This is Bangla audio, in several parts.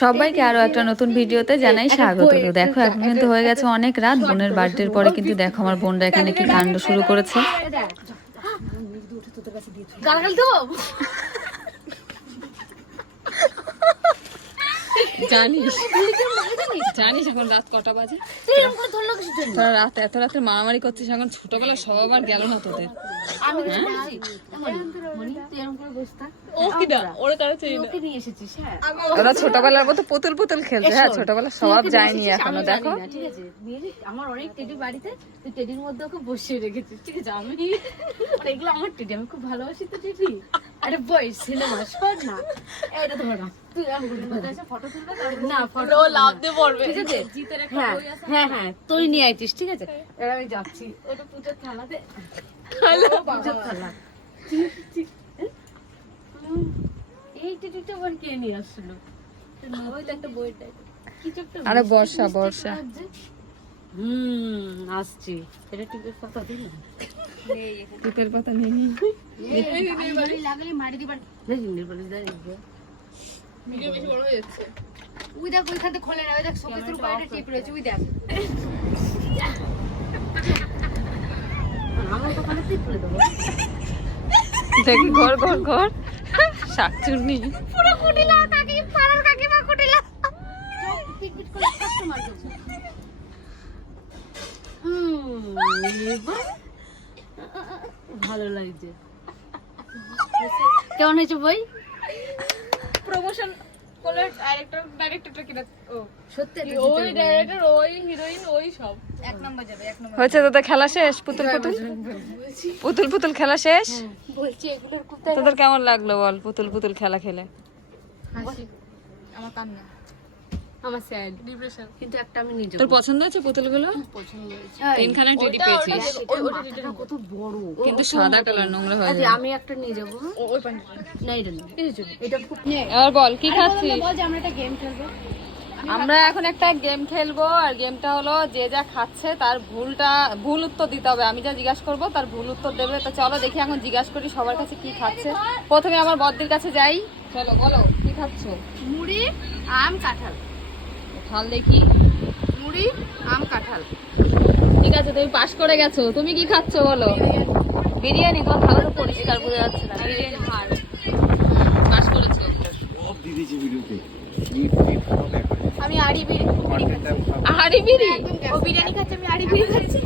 সবাইকে আরো একটা নতুন ভিডিওতে জানাই স্বাগত। তো দেখো এখন কিন্তু হয়ে গেছে অনেক রাত, বোনের বার্থডের পরে কিন্তু দেখো আমার বোনরা এখানে কি কাণ্ড শুরু করেছে। জানিস জানিস এখন রাত কটা বাজে? তোরা রাত এত রাতে মারামারি করছিস, এখন ছোটবেলা সব আর গেল না তোদের। ওরা ছোটবেলার মতো পুতুল পুতুল খেলছে। হ্যাঁ, ছোটবেলার স্বভাব যায়নি এখনো। দেখো ঠিক আছে, আমার অনেক টেডি বাড়িতে, তুই টেডির মধ্যে ওকে বসিয়ে রেখেছিস। ঠিক আছে, আমি এগুলো আমার টেডি, আমি খুব ভালোবাসি তো টেডি। আরে বয়স সিনেমা শোন না, এটা ধর না, তুই ফটো তুলবে না, ফটো লাভ দিয়ে পড়বে। ঠিক আছে, হ্যাঁ হ্যাঁ হ্যাঁ, তুই নিয়ে আইছিস। ঠিক আছে, এবার আমি যাচ্ছি, ওটা পূজার থালাতে, পূজার থালা। এই টেডিটা আবার কে নিয়ে আসলো? একটা বইটা আরে বর্ষা বর্ষা আসছি। এটা টিপের পাতা দিল, টিপের পাতা নেই। লাগালে মারি দিবার ভিডিও বেশি বড় হয়ে যাচ্ছে। ওই দেখ ওইখান থেকে খোলে না, ওই দেখ শোকেসের উপরে একটা টিপ রয়েছে, ওই দেখ। আমার তো খালি টিপ করে দেবো। দেখি ঘর ঘর ঘর শাকচুন্নি পুরো কুটিলা কাকি, পাড়ার কাকিমা কুটিলা। পিট পিট করে কাস্টমার করছে। ভালো লাগছে। কেমন হয়েছে বই? প্রমোশন করলে ডাইরেক্টরটা কিনা ও সত্যি ওই ডাইরেক্টর ওই হিরোইন ওই সব এক নাম্বার যাবে, এক নাম্বার। হয়েছে তোদের খেলা শেষ? পুতুল পুতুল পুতুল পুতুল খেলা শেষ? বলছি এগুলোর কোথায় তোদের কেমন লাগলো বল পুতুল পুতুল খেলা খেলে? হাসি, আমার কান্না, আমার স্যাড ডিপ্রেশন। কিন্তু একটা আমি নিজে তোর পছন্দ হয়েছে পুতুলগুলো? পছন্দ হয়েছে। তিনখানা টেডি পেয়েছিস, ওটা কত বড়, কিন্তু সাদা কালার নোংরা হয়ে আচ্ছা যাবে। আমি একটা নিয়ে যাবো। ওই পান্ডা না এটা না, এটা খুব নিয়ে এবার বল কি খাচ্ছিস? বল যে আমরা একটা গেম খেলবো। আমরা এখন একটা গেম খেলবো, আর গেমটা হলো যে যা খাচ্ছে তার ভুল উত্তর দিতে হবে। আমি যা জিজ্ঞাসা করবো তার ভুল উত্তর দেবে। তো চলো দেখি এখন জিজ্ঞাসা করি সবার কাছে কি খাচ্ছে। প্রথমে আমার বদ্দির কাছে যাই। চলো বলো কি খাচ্ছ? মুড়ি আম কাঁঠাল। খাল দেখি। মুড়ি আম কাঁঠাল। ঠিক আছে, তুমি পাস করে গেছো। তুমি কি খাচ্ছ বলো? বিরিয়ানি। তোমার ভালো তো পরিষ্কার বোঝা যাচ্ছে না। বিরিয়ানি ভাত। পাস করেছো। আমি আড়ি বিড়ি আহারি বিড়ি। ও বিরিয়ানি খাচ্ছে, আমি আড়ি বিড়ি খাচ্ছি।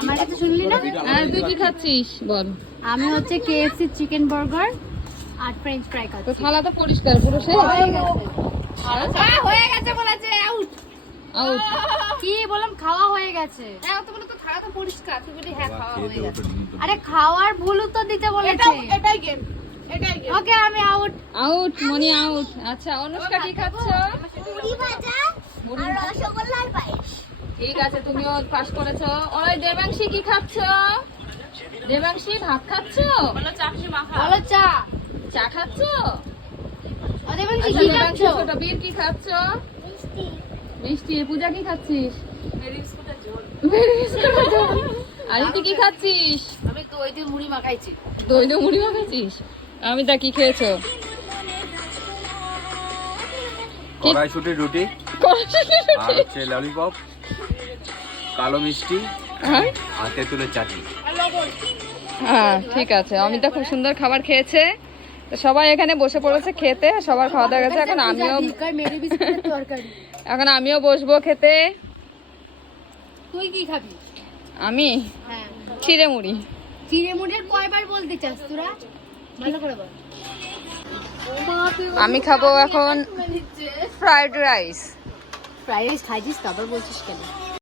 আমার কাছে শুনলি না? আর তুই কি খাচ্ছিস বল? আমি হচ্ছে কেএফসি চিকেন বার্গার আর ফ্রেঞ্চ ফ্রাই তো খাচ্ছি। থালা তো পরিষ্কার পুরো শেষ। হয়ে গেছে বলেছে, আউট। আউট। কি বললাম? খাওয়া হয়ে গেছে। হ্যাঁ তো বলে তো থালা তো পরিষ্কার, তুই বলি হ্যাঁ খাওয়া হয়ে গেছে। আরে খাওয়ার ভুল উত্তর দিতে বলেছে। এটাই গেম, এটাই গেম। ওকে আমি আউট। আউট মনি আউট। আচ্ছা অনুষ্কা কি খাচ্ছ? মুড়ি ভাজা আর রসগোল্লা আর পায়েস। ঠিক আছে, তুমিও পাস করেছো। ওই দেবাংশী কি খাচ্ছ? দেবাংশী ভাত খাচ্ছ? বলো চাপসি মাখা। বলো চা। চা খাচ্ছ? ও দেবাংশী আচ্ছা কি দেবাংশী খাচ্ছো? ছোট বীর কি খাচ্ছ? মিষ্টি। মিষ্টি। পূজা কি খাচ্ছিস? মেরি বিস্কুটের ঝোল। আর তুই কি খাচ্ছিস? আমি দই দিয়ে মুড়ি মাখাইছি। দই দিয়ে মুড়ি মাখাচ্ছিস? আমি তা কি খেয়েছো? কড়াইশুটির রুটি আর হচ্ছে ললিপপ, কালো মিষ্টি আর তেঁতুলের চাটনি। হ্যাঁ ঠিক আছে, অমিতা খুব সুন্দর খাবার খেয়েছে। তো সবাই এখানে বসে পড়েছে খেতে, সবার খাওয়া দাওয়া গেছে। মেরি বিস্কুটের তরকারি। এখন আমিও বসবো খেতে। তুই কি খাবি? আমি হ্যাঁ, চিড়ে মুড়ি। চিড়ে মুড়ির কয়বার বলতে চাস তোরা? ভালো করে বল। আমি খাবো এখন ফ্রাইড রাইস। ফ্রাইড রাইস খাইছিস তো, আবার বলছিস কেন?